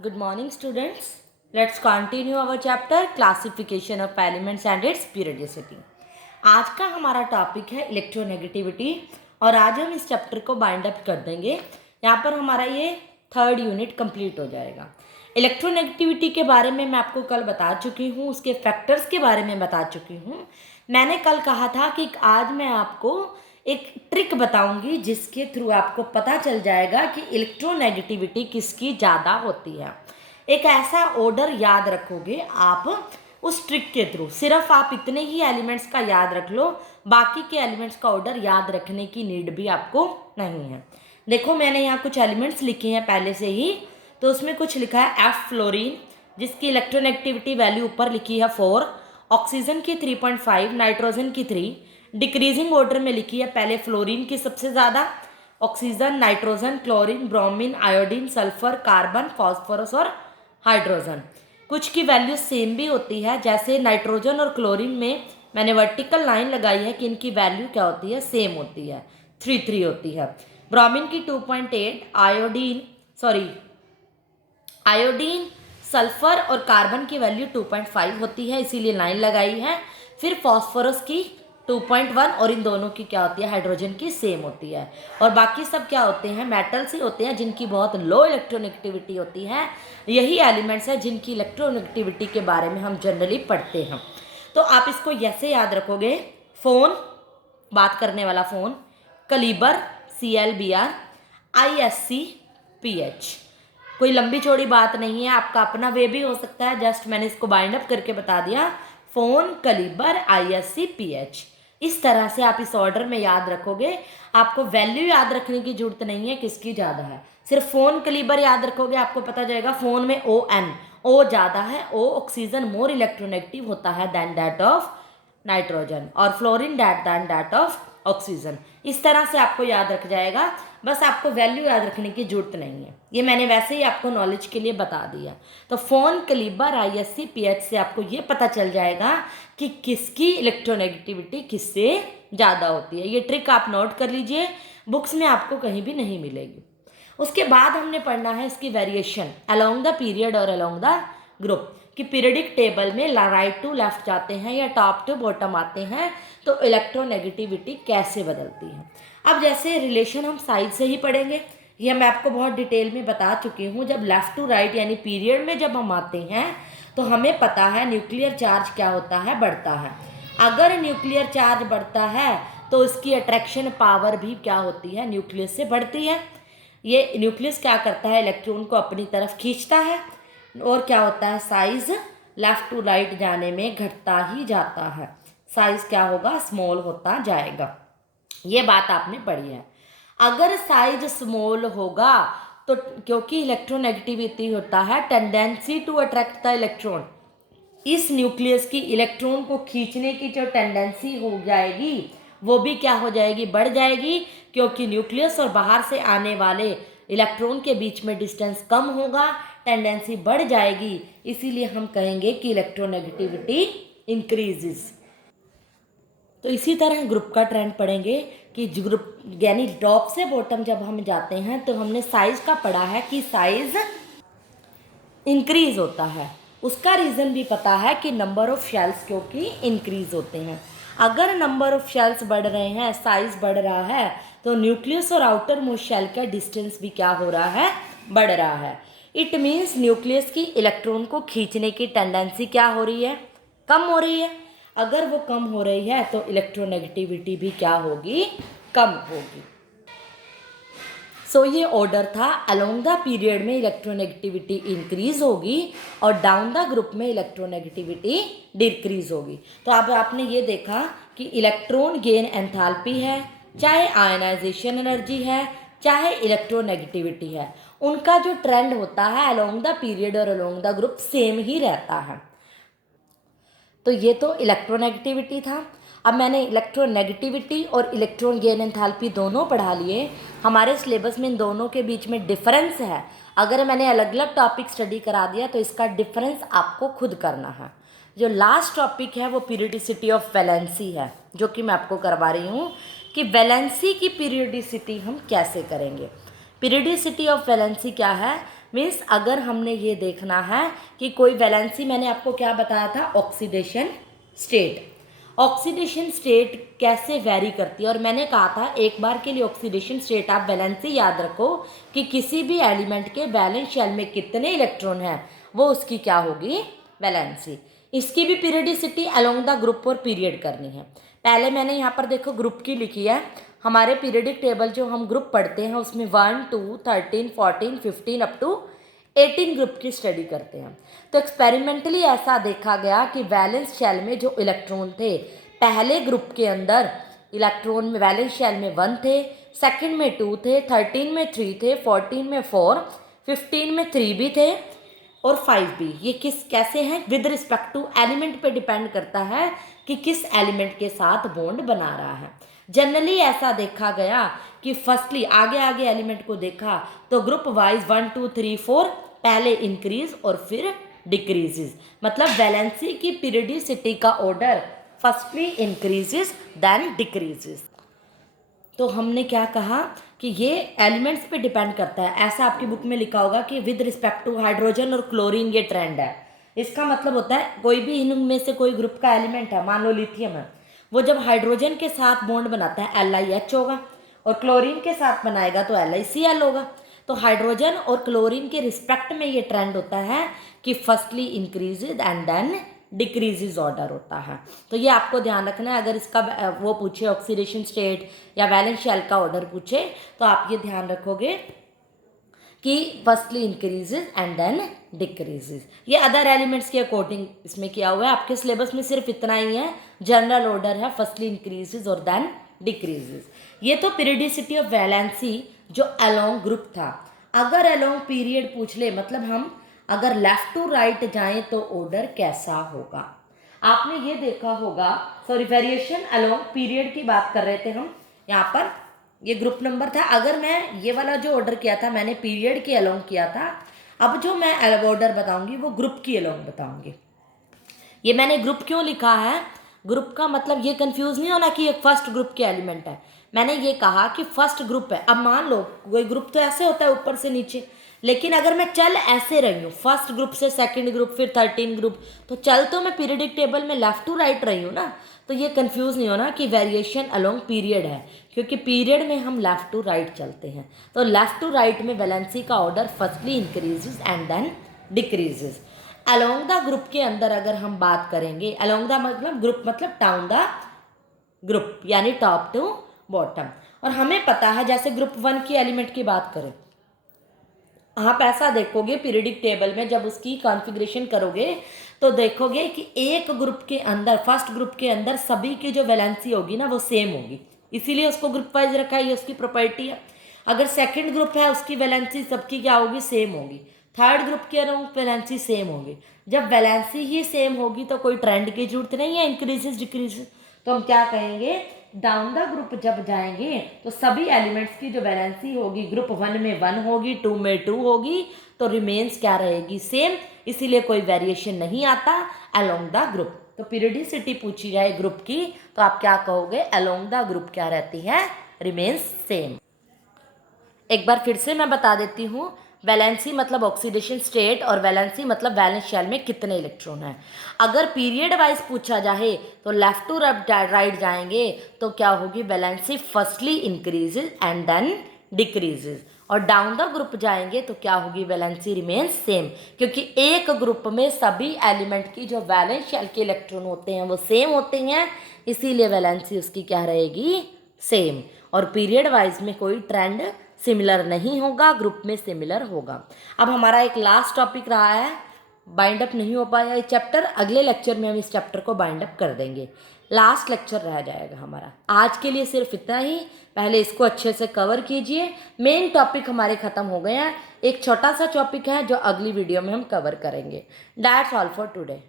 Good morning, students. Let's continue our chapter classification of elements and its periodicity. आज का हमारा topic है electronegativity और आज हम इस चैप्टर को बाइंड अप कर देंगे। यहाँ पर हमारा ये 3rd यूनिट कंप्लीट हो जाएगा। इलेक्ट्रोनेगेटिविटी के बारे में मैं आपको कल बता चुकी हूँ, उसके फैक्टर्स के बारे में बता चुकी हूँ। मैंने कल कहा था कि आज मैं आपको एक ट्रिक बताऊंगी जिसके थ्रू आपको पता चल जाएगा कि इलेक्ट्रोनेगेटिविटी किसकी ज़्यादा होती है। एक ऐसा ऑर्डर याद रखोगे आप उस ट्रिक के थ्रू। सिर्फ आप इतने ही एलिमेंट्स का याद रख लो, बाकी के एलिमेंट्स का ऑर्डर याद रखने की नीड भी आपको नहीं है। देखो मैंने यहाँ कुछ एलिमेंट्स लिखे हैं पहले से ही, तो उसमें कुछ लिखा है एफ फ्लोरीन जिसकी इलेक्ट्रोनेगेटिविटी वैल्यू ऊपर लिखी है 4, ऑक्सीजन की 3.5, नाइट्रोजन की 3। डिक्रीजिंग ऑर्डर में लिखी है, पहले फ्लोरीन की सबसे ज़्यादा, oxygen, nitrogen, chlorine, bromine, iodine, sulphur, carbon, phosphorus और हाइड्रोजन। कुछ की वैल्यू सेम भी होती है, जैसे नाइट्रोजन और क्लोरीन में मैंने वर्टिकल लाइन लगाई है कि इनकी वैल्यू क्या होती है, सेम होती है, 3 होती है। ब्रोमीन की 2.8, आयोडीन, सल्फर और कार्बन की वैल्यू 2.5 होती है, इसीलिए लाइन लगाई है। फिर फॉस्फोरस की 2.1 और इन दोनों की क्या होती है, हाइड्रोजन की सेम होती है। और बाकी सब क्या होते हैं, मेटल्स ही होते हैं जिनकी बहुत लो इलेक्ट्रोनेगेटिविटी होती है। यही एलिमेंट्स हैं जिनकी इलेक्ट्रोनेगेटिविटी के बारे में हम जनरली पढ़ते हैं। तो आप इसको ऐसे याद रखोगे, फ़ोन, बात करने वाला फ़ोन, कलीबर, ClBr, ISCPH। कोई लंबी चौड़ी बात नहीं है, आपका अपना वे भी हो सकता है, जस्ट मैंने इसको बाइंड अप करके बता दिया। फ़ोन, कलीबर, ISCPH। इस तरह से आप इस ऑर्डर में याद रखोगे। आपको वैल्यू याद रखने की जरूरत नहीं है किसकी ज़्यादा है। सिर्फ फ़ोन कलीबर याद रखोगे, आपको पता जाएगा फ़ोन में O ज़्यादा है। O ऑक्सीजन मोर इलेक्ट्रोनेगेटिव होता है दैन दैट ऑफ नाइट्रोजन और fluorine than that of oxygen. इस तरह से आपको याद रख जाएगा, बस आपको वैल्यू याद रखने की जरूरत नहीं है। ये मैंने वैसे ही आपको नॉलेज के लिए बता दिया। तो फ़ोन, कलीबर, ISCPH से आपको ये पता चल जाएगा कि किसकी इलेक्ट्रोनेगेटिविटी किससे ज़्यादा होती है। ये ट्रिक आप नोट कर लीजिए, बुक्स में आपको कहीं भी नहीं मिलेगी। उसके बाद हमने पढ़ना है इसकी वेरिएशन अलोंग द पीरियड और अलोंग द ग्रुप, कि पीरियडिक टेबल में राइट टू लेफ्ट जाते हैं या टॉप टू बॉटम आते हैं तो इलेक्ट्रोनेगेटिविटी कैसे बदलती है। अब जैसे रिलेशन हम साइज से ही पढ़ेंगे, यह मैं आपको बहुत डिटेल में बता चुकी हूँ। जब लेफ़्ट टू राइट यानी पीरियड में जब हम आते हैं तो हमें पता है न्यूक्लियर चार्ज क्या होता है, बढ़ता है। अगर न्यूक्लियर चार्ज बढ़ता है तो इसकी अट्रैक्शन पावर भी क्या होती है, न्यूक्लियस से बढ़ती है। ये न्यूक्लियस क्या करता है, इलेक्ट्रॉन को अपनी तरफ खींचता है और क्या होता है, साइज लेफ़्ट टू राइट जाने में घटता ही जाता है। साइज क्या होगा, स्मॉल होता जाएगा। ये बात आपने पढ़ी है। अगर साइज स्मॉल होगा तो क्योंकि इलेक्ट्रोनेगेटिविटी होता है tendency to attract the electron, इस न्यूक्लियस की इलेक्ट्रॉन को खींचने की जो टेंडेंसी हो जाएगी वो भी क्या हो जाएगी, बढ़ जाएगी, क्योंकि न्यूक्लियस और बाहर से आने वाले इलेक्ट्रॉन के बीच में डिस्टेंस कम होगा, टेंडेंसी बढ़ जाएगी। इसीलिए हम कहेंगे कि इलेक्ट्रोनेगेटिविटी इंक्रीजेस। तो इसी तरह ग्रुप का ट्रेंड पढ़ेंगे कि ग्रुप यानी टॉप से बॉटम जब हम जाते हैं तो हमने साइज का पढ़ा है कि साइज इंक्रीज होता है। उसका रीज़न भी पता है कि नंबर ऑफ शेल्स क्योंकि इंक्रीज होते हैं। अगर नंबर ऑफ शेल्स बढ़ रहे हैं, साइज बढ़ रहा है, तो न्यूक्लियस और आउटर मोस्ट शेल का डिस्टेंस भी क्या हो रहा है, बढ़ रहा है। इट मीन्स न्यूक्लियस की इलेक्ट्रॉन को खींचने की टेंडेंसी क्या हो रही है, कम हो रही है। अगर वो कम हो रही है तो इलेक्ट्रोनेगेटिविटी भी क्या होगी, कम होगी। सो ये ऑर्डर था, अलोंग द पीरियड में इलेक्ट्रोनेगेटिविटी इंक्रीज होगी और डाउन द ग्रुप में इलेक्ट्रोनेगेटिविटी डिक्रीज होगी। तो अब आपने ये देखा कि इलेक्ट्रॉन गेन एंथैल्पी है, चाहे आयनाइजेशन एनर्जी है, चाहे इलेक्ट्रोनेगेटिविटी है, उनका जो ट्रेंड होता है अलोंग द पीरियड और अलोंग द ग्रुप सेम ही रहता है। तो ये तो इलेक्ट्रोनेगेटिविटी था। अब मैंने इलेक्ट्रोनेगेटिविटी और इलेक्ट्रॉन गेन एंथैल्पी दोनों पढ़ा लिए। हमारे सिलेबस में इन दोनों के बीच में डिफरेंस है। अगर मैंने अलग अलग टॉपिक स्टडी करा दिया तो इसका डिफरेंस आपको खुद करना है। जो लास्ट टॉपिक है वो पीरियडिसिटी ऑफ वैलेंसी है, जो कि मैं आपको करवा रही हूँ कि वैलेंसी की पीरियडिसिटी हम कैसे करेंगे। पीरियडिसिटी ऑफ वैलेंसी क्या है, मीन्स अगर हमने ये देखना है कि कोई वैलेंसी, मैंने आपको क्या बताया था, ऑक्सीडेशन स्टेट, ऑक्सीडेशन स्टेट कैसे वेरी करती है। और मैंने कहा था एक बार के लिए ऑक्सीडेशन स्टेट आप वैलेंसी याद रखो कि किसी भी एलिमेंट के वैलेंस शेल में कितने इलेक्ट्रॉन हैं वो उसकी क्या होगी, वैलेंसी। इसकी भी पीरियडिसिटी अलोंग द ग्रुप और पीरियड करनी है। पहले मैंने यहाँ पर देखो ग्रुप की लिखी है। हमारे पीरियडिक टेबल जो हम ग्रुप पढ़ते हैं उसमें 1, 2, 13, 14, 15 अप टू 18 ग्रुप की स्टडी करते हैं। तो एक्सपेरिमेंटली ऐसा देखा गया कि वैलेंस शेल में जो इलेक्ट्रॉन थे, पहले ग्रुप के अंदर इलेक्ट्रॉन में वैलेंस शेल में 1 थे, सेकंड में 2 थे, 13 में 3 थे, 14 में 4, 15 में 3 भी थे और 5 भी। ये कैसे हैं, विद रिस्पेक्ट टू एलिमेंट पे डिपेंड करता है कि किस एलिमेंट के साथ बॉन्ड बना रहा है। जनरली ऐसा देखा गया कि फर्स्टली आगे आगे एलिमेंट को देखा तो ग्रुप वाइज 1, 2, 3, 4 पहले इंक्रीज और फिर डिक्रीजेस, मतलब वैलेंसी की पीरियडिसिटी का order firstly increases then decreases. तो हमने क्या कहा कि ये एलिमेंट्स पे डिपेंड करता है। ऐसा आपकी बुक में लिखा होगा कि विद रिस्पेक्ट टू हाइड्रोजन और क्लोरीन ये ट्रेंड है। इसका मतलब होता है कोई भी इनमें से कोई ग्रुप का एलिमेंट है, मान लो लिथियम है, वो जब हाइड्रोजन के साथ बॉन्ड बनाता है LiH होगा और क्लोरीन के साथ बनाएगा तो LiCl होगा। तो हाइड्रोजन और क्लोरीन के रिस्पेक्ट में ये ट्रेंड होता है कि firstly increases and then decreases order होता है। तो ये आपको ध्यान रखना है। अगर इसका वो पूछे ऑक्सीडेशन स्टेट या वैलेंस शेल का ऑर्डर पूछे तो आप ये ध्यान रखोगे कि firstly increases and then decreases. ये अदर एलिमेंट्स के अकॉर्डिंग इसमें किया हुआ है, आपके सिलेबस में सिर्फ इतना ही है। जनरल ऑर्डर है फर्स्टली इंक्रीजेज और देन डिक्रीजेज। ये तो पीरियडिसिटी ऑफ वैलेंसी जो अलोंग ग्रुप था। अगर अलोंग पीरियड पूछ ले, मतलब हम अगर लेफ्ट टू राइट जाएं तो ऑर्डर कैसा होगा। आपने ये देखा होगा, सॉरी वेरिएशन अलोंग पीरियड की बात कर रहे थे हम, यहाँ पर ये ग्रुप नंबर था। अगर मैं ये वाला जो ऑर्डर किया था मैंने पीरियड के अलोंग किया था, अब जो मैं ऑर्डर बताऊंगी वो ग्रुप की अलोंग बताऊंगी। ये मैंने ग्रुप क्यों लिखा है, ग्रुप का मतलब ये कंफ्यूज नहीं होना कि ये फर्स्ट ग्रुप के एलिमेंट है। मैंने ये कहा कि फर्स्ट ग्रुप है। अब मान लो कोई ग्रुप तो ऐसे होता है ऊपर से नीचे, लेकिन अगर मैं चल ऐसे रही हूँ फर्स्ट ग्रुप से सेकंड ग्रुप फिर 13 ग्रुप, तो चल तो मैं पीरियडिक टेबल में लेफ्ट टू राइट रही हूँ ना। तो ये कंफ्यूज नहीं होना कि वेरिएशन अलोंग पीरियड है, क्योंकि पीरियड में हम लेफ्ट टू राइट चलते हैं। तो लेफ्ट टू राइट में वैलेंसी का order firstly increases and then decreases. Along the group के अंदर अगर हम बात करेंगे, अलोंग द मतलब ग्रुप मतलब डाउन द ग्रुप यानी टॉप टू बॉटम। और हमें पता है जैसे ग्रुप 1 की एलिमेंट की बात करें, आप ऐसा देखोगे पीरियडिक टेबल में जब उसकी कॉन्फ़िगरेशन करोगे तो देखोगे कि एक ग्रुप के अंदर, फर्स्ट ग्रुप के अंदर सभी की जो वैलेंसी होगी ना वो सेम होगी, इसीलिए उसको ग्रुप वाइज रखा है, ये उसकी प्रॉपर्टी है। अगर सेकंड ग्रुप है उसकी वैलेंसी सबकी क्या होगी, सेम होगी। थर्ड ग्रुप की वैलेंसी सेम होगी। जब वैलेंसी ही सेम होगी तो कोई ट्रेंड की जरूरत नहीं है इंक्रीजेस डिक्रीजेस। तो हम क्या कहेंगे, डाउन द ग्रुप जब जाएंगे तो सभी एलिमेंट्स की जो वैलेंसी होगी ग्रुप 1 में 1 होगी, 2 में 2 होगी, तो रिमेन्स क्या रहेगी, सेम। इसीलिए कोई वेरिएशन नहीं आता अलोंग द ग्रुप। तो पीरियडिसिटी पूछी जाए ग्रुप की तो आप क्या कहोगे, अलोंग द ग्रुप क्या रहती है, रिमेन्स सेम। एक बार फिर से मैं बता देती हूँ, वैलेंसी मतलब ऑक्सीडेशन स्टेट और वैलेंसी मतलब वैलेंस शेल में कितने इलेक्ट्रॉन हैं। अगर पीरियड वाइज पूछा जाए तो लेफ्ट टू राइट जाएंगे तो क्या होगी, valency firstly increases and then decreases. और डाउन द ग्रुप जाएंगे तो क्या होगी, वैलेंसी रिमेन्स सेम, क्योंकि एक ग्रुप में सभी एलिमेंट की जो वैलेंस शेल के इलेक्ट्रॉन होते हैं वो सेम होते हैं, इसीलिए वैलेंसी उसकी क्या रहेगी, सेम। और पीरियड वाइज में कोई ट्रेंड सिमिलर नहीं होगा, ग्रुप में सिमिलर होगा। अब हमारा एक लास्ट टॉपिक रहा है, बाइंड अप नहीं हो पाया ये चैप्टर, अगले लेक्चर में हम इस चैप्टर को बाइंड अप कर देंगे, लास्ट लेक्चर रह जाएगा हमारा। आज के लिए सिर्फ इतना ही, पहले इसको अच्छे से कवर कीजिए। मेन टॉपिक हमारे ख़त्म हो गए हैं, एक छोटा सा टॉपिक है जो अगली वीडियो में हम कवर करेंगे। That's all for today.